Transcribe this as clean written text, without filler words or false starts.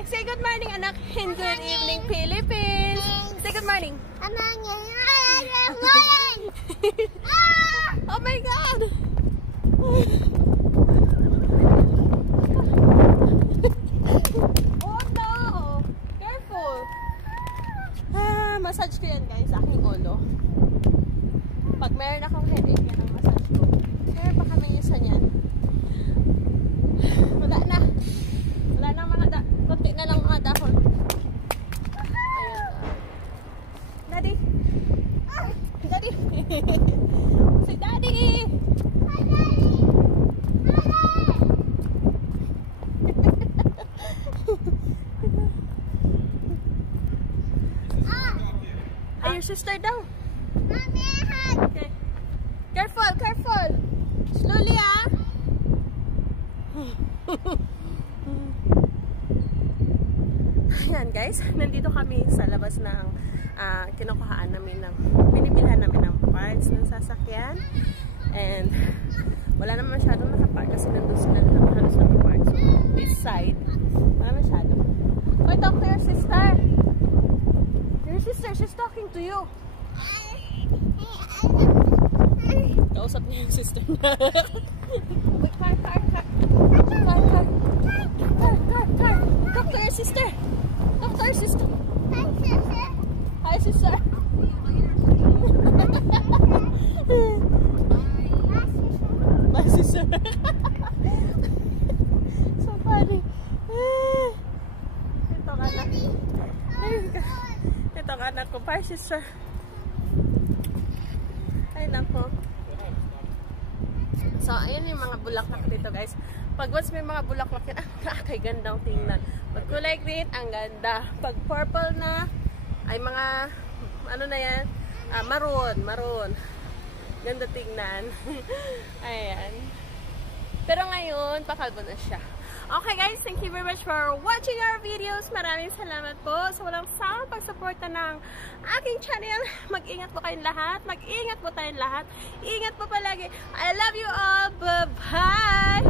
Okay, say good morning, anak, and good evening, Philippines. Say good morning. Oh my God! Oh no! Careful! Massage ko yan, guys, aking ulo. Pag meron akong headache, yan ang massage ko. Kaya baka may isa niyan. Wala na. Wala na mga konti na lang mga dahon. Ayun. Daddy! Daddy! Si Daddy! Hi, Daddy! Ay, your sister daw. Okay. Careful, careful. Slowly, ah. Ayan, guys. Nandito kami sa labas ng kinukuhaan namin ng binibilhan namin ng parts ng sasakyan. And wala naman masyadong nakapark kasi nandun sila halos nakapark. So, this side, wala masyado. Oh, talk to your sister. Your sister, she's talking to you. Kausap niya yung sister na. Wait, car. Talk to your sister. Talk to your sister. Hi, sister. Bye, sister. So funny. Ito ka na. Ito ka na ko. Bye, sister. Ay, nako. So, ayan yung mga bulaklak dito, guys. Pag once may mga bulaklak yan, kay gandang tingnan. Pag kulay green, ang ganda. Pag purple na, ay mga, ano na yan? Maroon. Ganda tingnan. Ayan. Pero ngayon, pakalbo na siya. Okay guys, thank you very much for watching our videos. Maraming salamat po sa walang sawang pagsuporta ng aking channel. Mag-ingat po kayong lahat. Mag-ingat po tayong lahat. Ingat po palagi. I love you all. Bye-bye.